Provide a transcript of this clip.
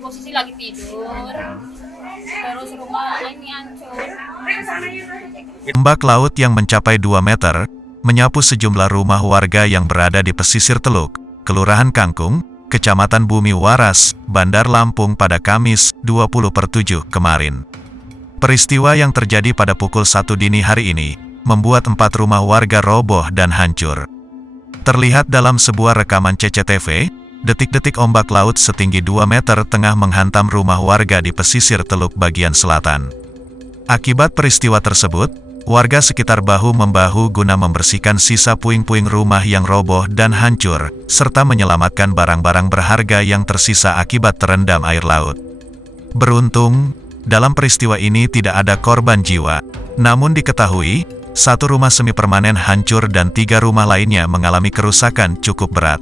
posisi lagi tidur. Terus rumah ini hancur. Ombak laut yang mencapai 2 meter, menyapu sejumlah rumah warga yang berada di pesisir Teluk, Kelurahan Kangkung, Kecamatan Bumi Waras, Bandar Lampung pada Kamis, 20/7 kemarin. Peristiwa yang terjadi pada pukul 1 dini hari ini, membuat 4 rumah warga roboh dan hancur. Terlihat dalam sebuah rekaman CCTV, detik-detik ombak laut setinggi 2 meter tengah menghantam rumah warga di pesisir Teluk bagian selatan. Akibat peristiwa tersebut, warga sekitar bahu-membahu guna membersihkan sisa puing-puing rumah yang roboh dan hancur, serta menyelamatkan barang-barang berharga yang tersisa akibat terendam air laut. Beruntung, dalam peristiwa ini tidak ada korban jiwa, namun diketahui, 1 rumah semi permanen hancur dan 3 rumah lainnya mengalami kerusakan cukup berat.